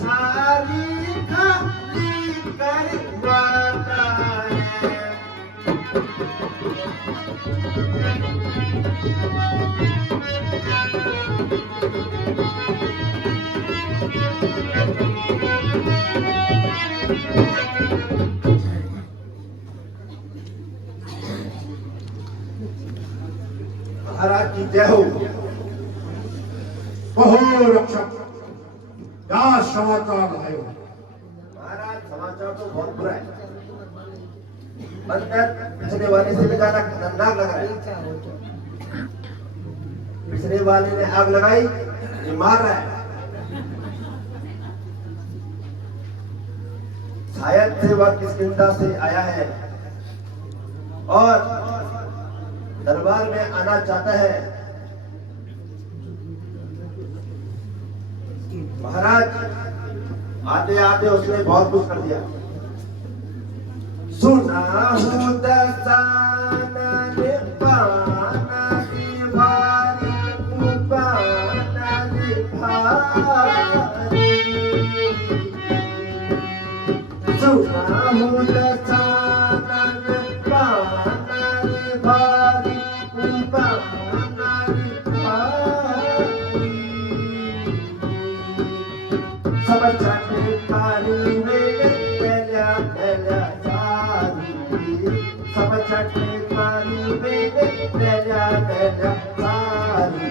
सारी खाली करवाता है। महाराज की जय हो। कहो रक्षक, क्या समाचार लायो? महाराज समाचार तो बहुत बुरा है। अंदर पिछले वाले से भी ज्यादा खतरनाक लग रहा है। पिछले वाले ने आग लगाई, ये मार रहा है। शायद से वह किस्किंदा से आया है और दरबार में आना चाहता है। महाराज आते आते उसने बहुत कुछ कर दिया। सुना हूँ दसानन पाना निभारी, पाना निभारी। सुना हूँ दसानन पाना निभारी, पाना निभारी। सब छठे पानी में पहला पहला सारी, सब छठे पानी में पहला पहला सारी।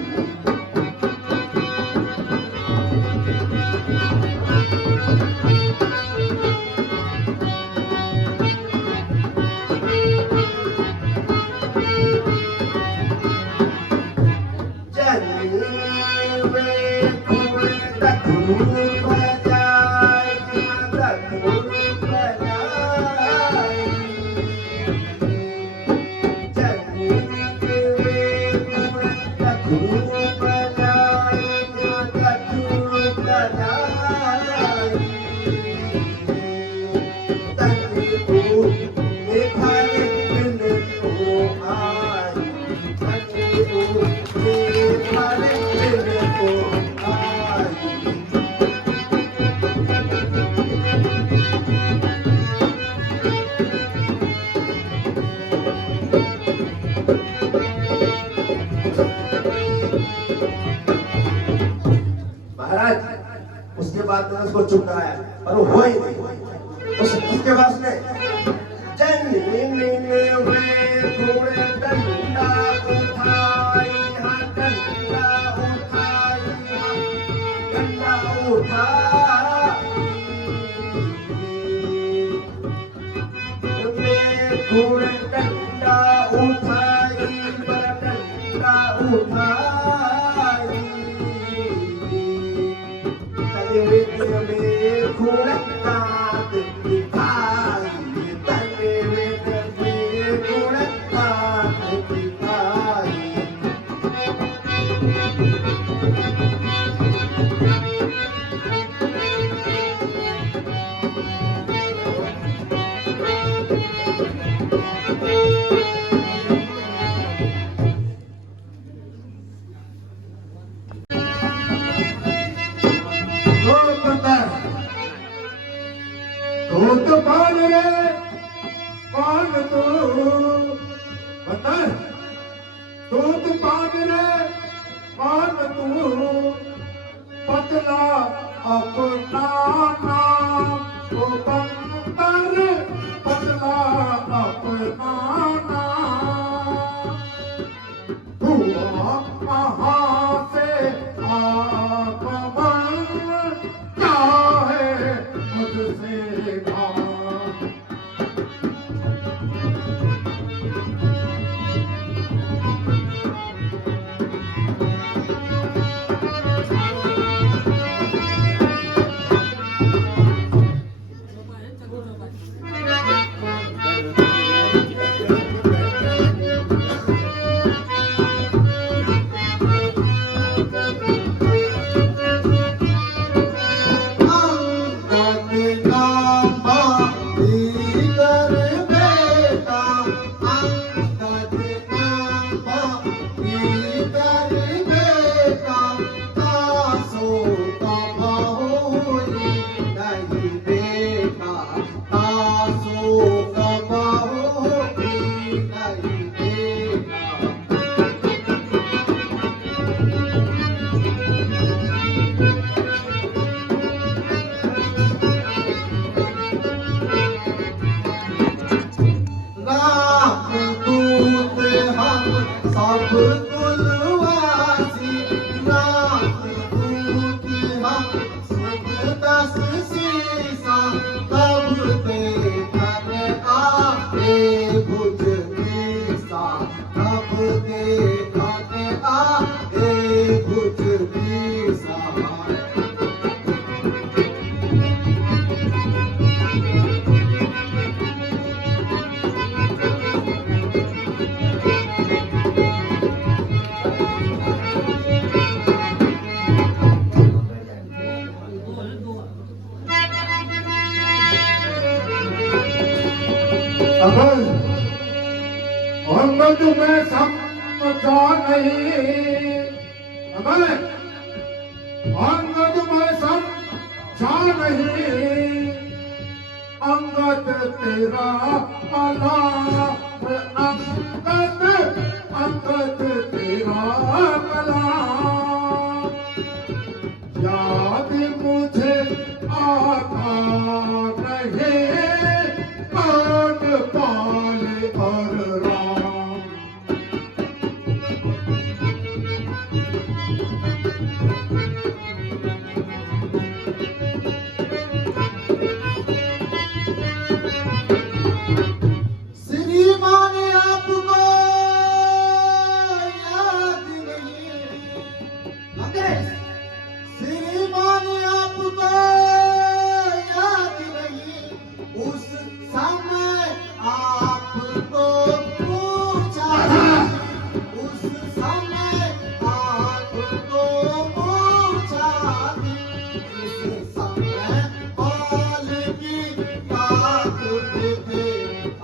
उसके बाद मैंने उसको चुप कराया पर वो हो ही नहीं। उसके बाद उसने डंडा उठाई, हाँ डंडा उठाई, हाँ डंडा उठाई, डंडा उठाई, डंडा उठाई। तो कौन रे, कौन तू बता। दूध कौन रे, कौन तू पतला अपना नाम, तो बंतर पतला अपना नाम। हुआ कहाँ से आगमन, क्या है मुझसे दस शीसा तब देखन आए भुज मीसा तब देखन आए भुज मीसा अगर अंगद में समझा नहीं, अगर अंगद में समझा नहीं, अंगद तेरा कलाम, अंगद अंगद तेरा कलाम, याद मुझे आता नहीं पाल और राम। श्रीमान आपको याद नहीं, श्रीमान आपको याद नहीं, उस समय आपको पूछा, उस समय आपको पूछा, इस समय पाल की बात थे,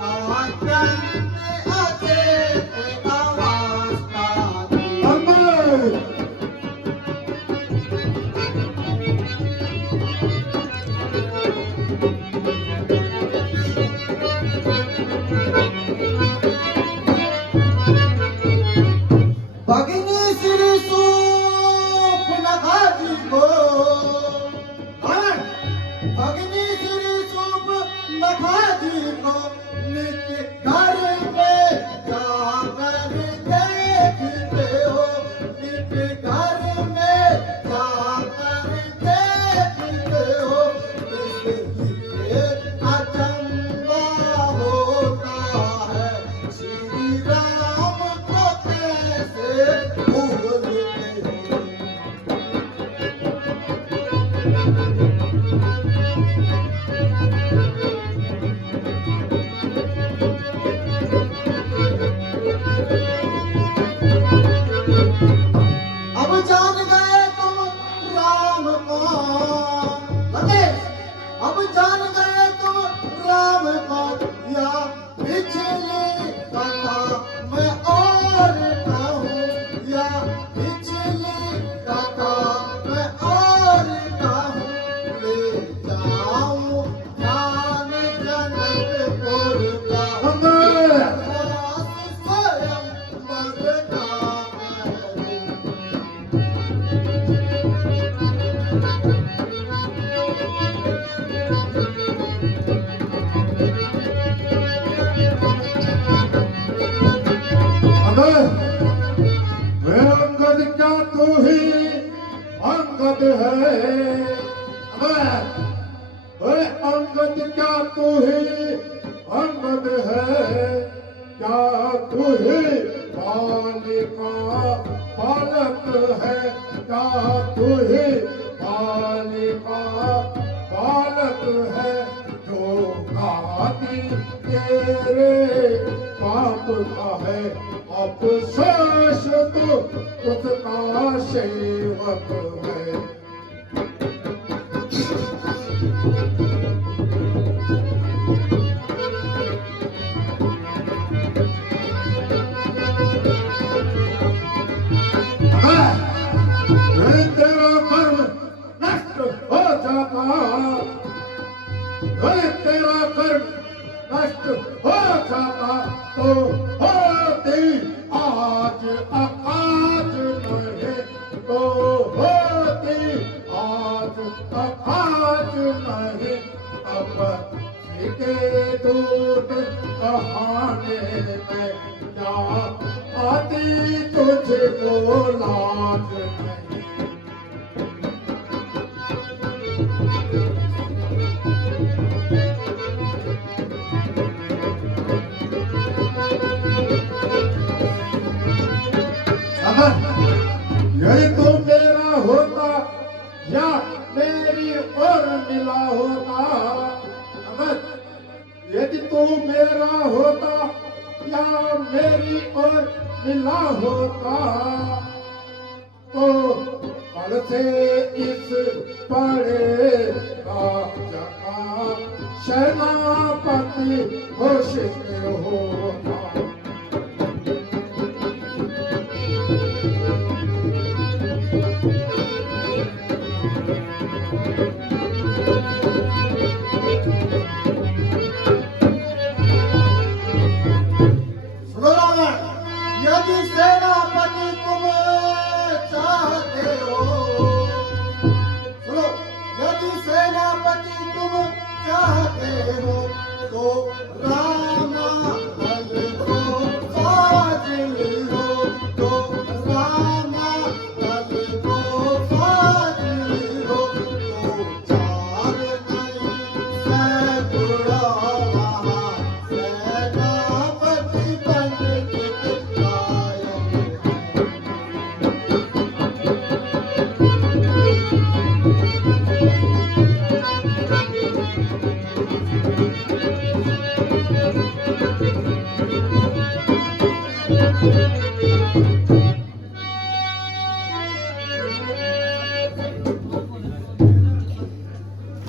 आवाज भगिनी श्री सूप नखा जी को, भगिनी श्री सूप नखा जी को नित्य घर में जाकर देखते हो, नित्य घर में जाकर देखते हो, इसलिए अचंबा होता है श्री राम को कैसे भूलते हो। अब जान गए तुम राम को, अब जान गए तुम राम को, या पिछली कथा मैं और कहूँ, या पिछली कथा मैं और कहूँ, ले जाऊँ ज्ञान जनकपुर का स्वयं मरता है। अगर मैं अंगद क्या तू ही अंगद है, अगर अंगद क्या तू ही अंगद है, क्या तू ही बालिका बालक है, क्या तू ही बालिका बालक है, जो गाती तेरे पाप का है, अवशेष तो उसका सेवक है। तेरा कर्म नष्ट हो जाता, तेरा कर्म नष्ट हो जाता तो होती आज अकाज नहीं, तो होती आज अकाज नहीं। अब के दूत कहाने में क्या आती तुझको लाज नहीं। अगर यदि तू मेरा होता या मेरी ओर मिला होता, अगर यदि तू मेरा होता या मेरी ओर मिला होता, तो कल से इस बड़े राजा का सेनापति घोषित होता। सुनो रावण, यदि सेनापति तुम चाहते हो, सुनो, यदि सेनापति तुम चाहते हो, तो रामा बल को फाजिल हो, तो रामा बल को फाजिल हो, तो चार नहीं सैकड़ों सेनापति पंडित कायम है।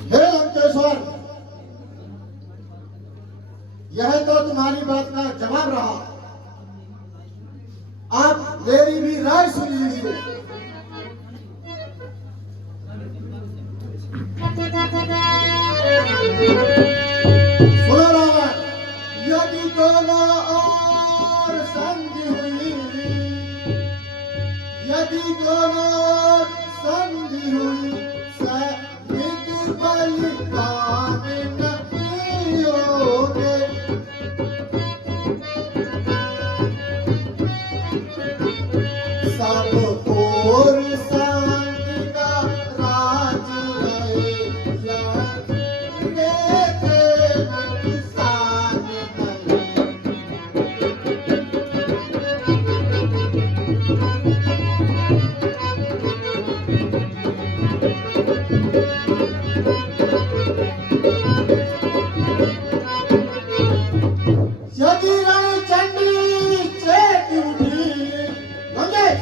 हे लंकेश्वर, यह तो तुम्हारी बात का जवाब रहा। आप मेरी भी राय सुन लीजिए। सुनो रावण, यदि दोनों ओर संधि हुई, यदि दोनों ओर संधि हुई, सैनिक बलिदान नहीं होंगे। सब ओर शांति का राज रहेगा, लेके नुकसान नहीं। यदि रणचंडी चेत उठी, लंकेश,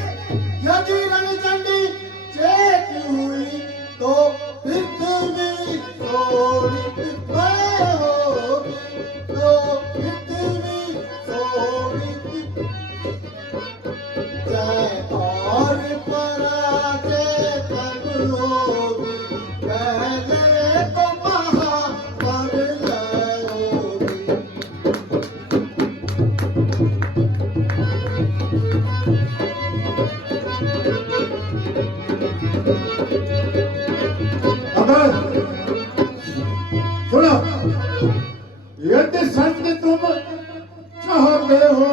यदि रणचंडी चेत हुई, तो पृथ्वी शोणित होगी, तो पृथ्वी शोणित। जय और पराजय तब होगी, पहले तो महाप्रलय होगी। अगर सुनो, यदि संत तुम चाहते हो,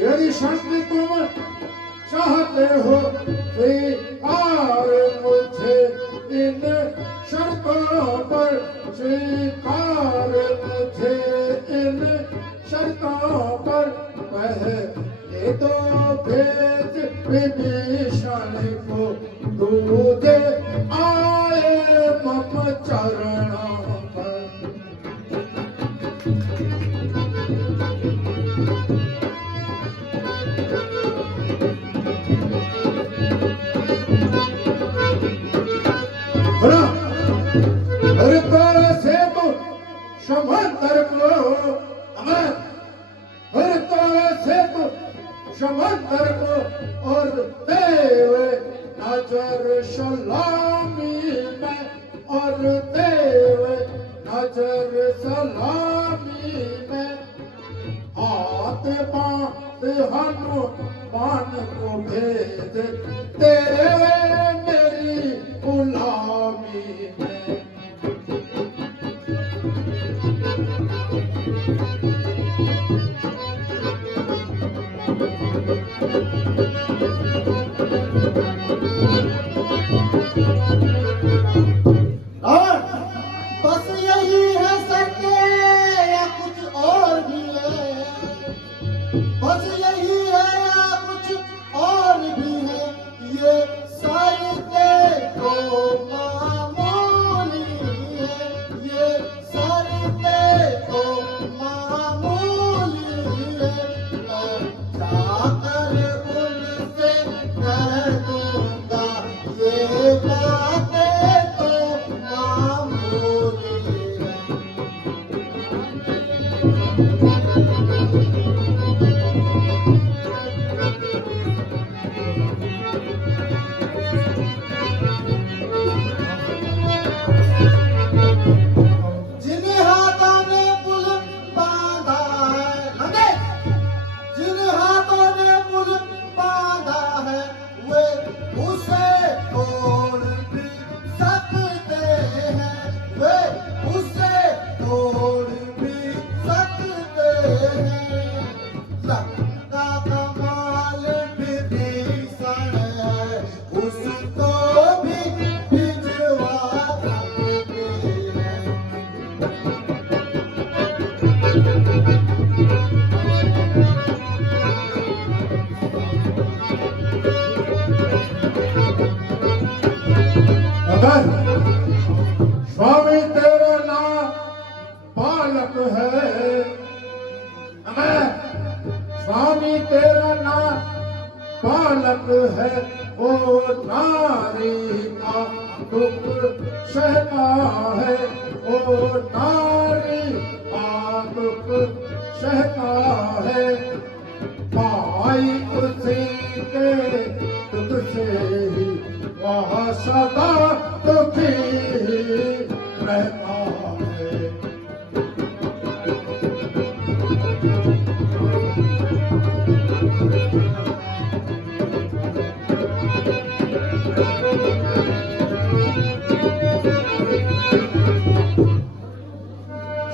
यदि संत तुम चाहते हो, स्वीकार मुझे इन शर्तों पर, स्वीकार मुझे इन शर्तों पर। पहले तो भेज विभीषण को, दूजे आए मम चरणों पर। सुनो, हर से तो समंदर को, अमर हर से तो समंदर को, और देव नजर सलामी में, और देव नजर सलामी में। हाथ बांध हनुमान को भेज देवे मेरी गुलामी में। रावण, बस यही है सत्य या कुछ और भी है? बस यही है या अगर स्वामी तेरा नाम बालक है, अगर स्वामी तेरा नाम बालक है, ओ नारी का दुख सहता है, ओ नारी का दुख सहता है, भाई उसी के दुख से ही वह सदा दुखी रहता है।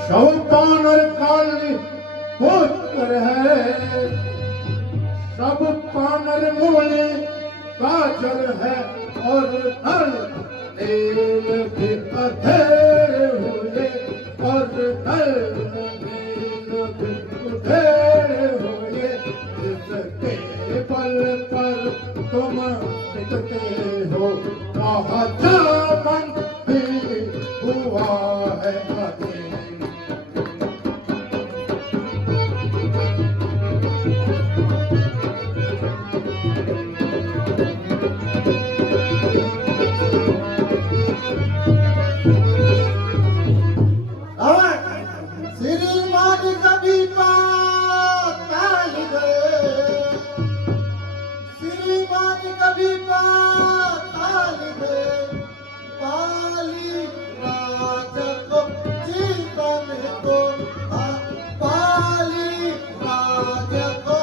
सब पानर काली पुत्र है, सब पानर मूली काजल है, और नल नील भी अधेरे हुए, और नल नील भी उधेरे हुए, जिसके बल पर तुम टिकते हो, वह जामन भी हुआ है अधीन। श्रीमान कभी पाताल गए, श्रीमान कभी पाताल गए, पाली राज को जीतन को, पाली राज को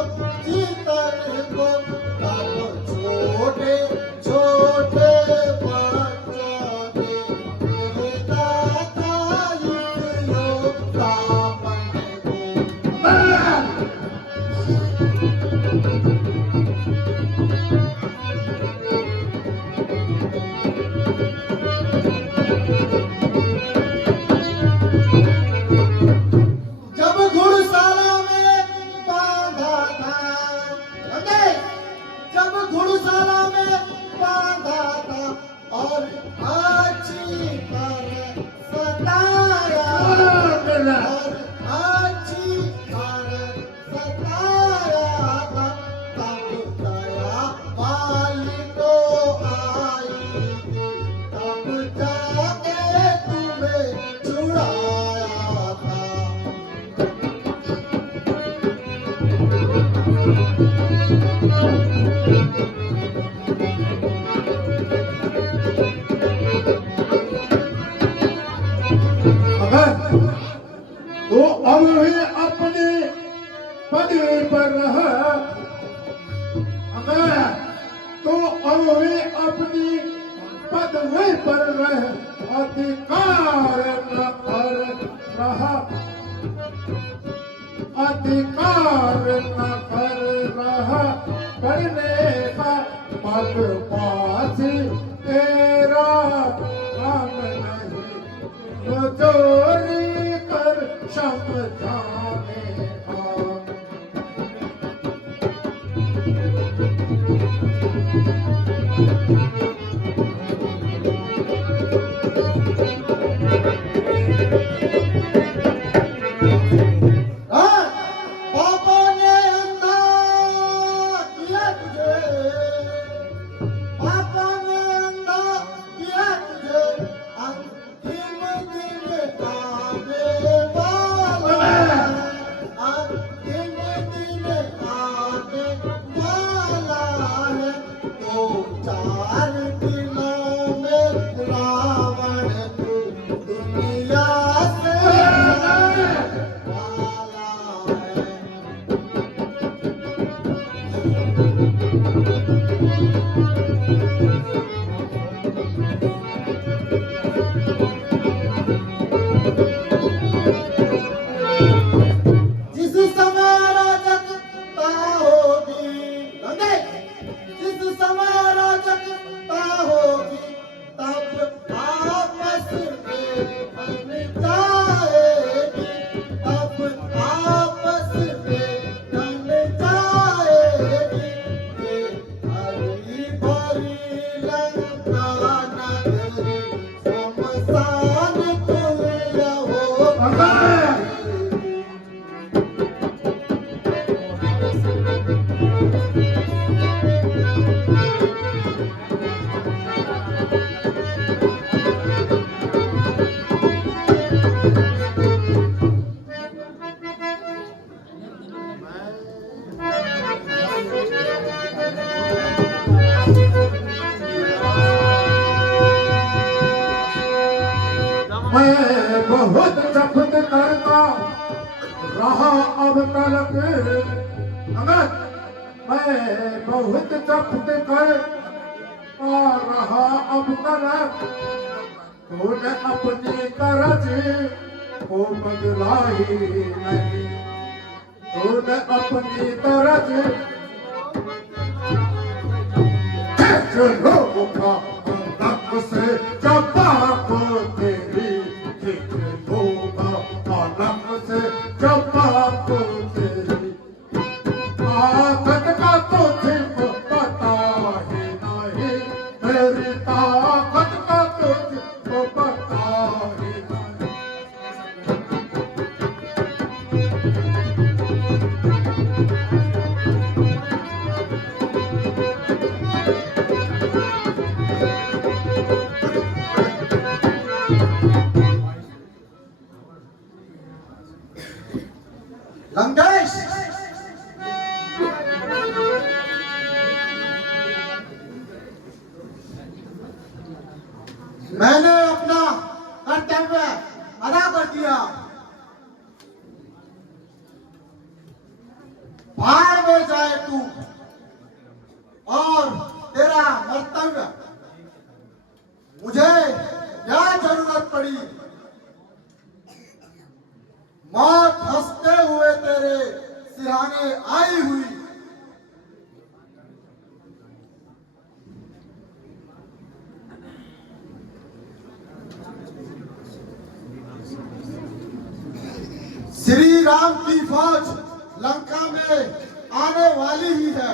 जीतन को, तब छोटे छोटे बच्चों ने दाता युग योग दामन को। जब घुड़शाला में बांधा था, जब घुड़शाला में बांधा था, और आछी पर सताया, और आछी पर सताया था, तब दया वाली तो आई थी, तब जाके तुम्हें छुड़ाया था। अगर तो अब भी अपने पदवी पर रह, अगर तो अब भी अपनी पदवी पर रह, अधिकार न कर रहा, अधिकार न कर रहा, करने का पद पासी तेरा काम नहीं, वो चोरी कर समझाने का। पापा ने अंधा किया तुझे, पापा ने अंधा किया तुझे, अंतिम दिन आने वाला इंसान तुम रहो। अगर मैं बहुत जब्त करता रहा अब तलक, अगर मैं बहुत जब्त करता रहा अब तलक, तूने अपनी करज को बदला ही नहीं, तूने अपनी करज खिंच का अलग से जबा को तेरी, खिंच लूंगा अलग से जबा को तेरी, ताकत का तुझे पता ही नहीं, मेरी ताकत का तुझको पता ही नहीं। लंकेश, मैंने अपना कर्तव्य अदा कर दिया। भाड़ में जाए तू और तेरा कर्तव्य। मुझे क्या जरूरत पड़ी मौत हंसते हुए तेरे सिरहाने आई हुई। श्री राम की फौज लंका में आने वाली ही है।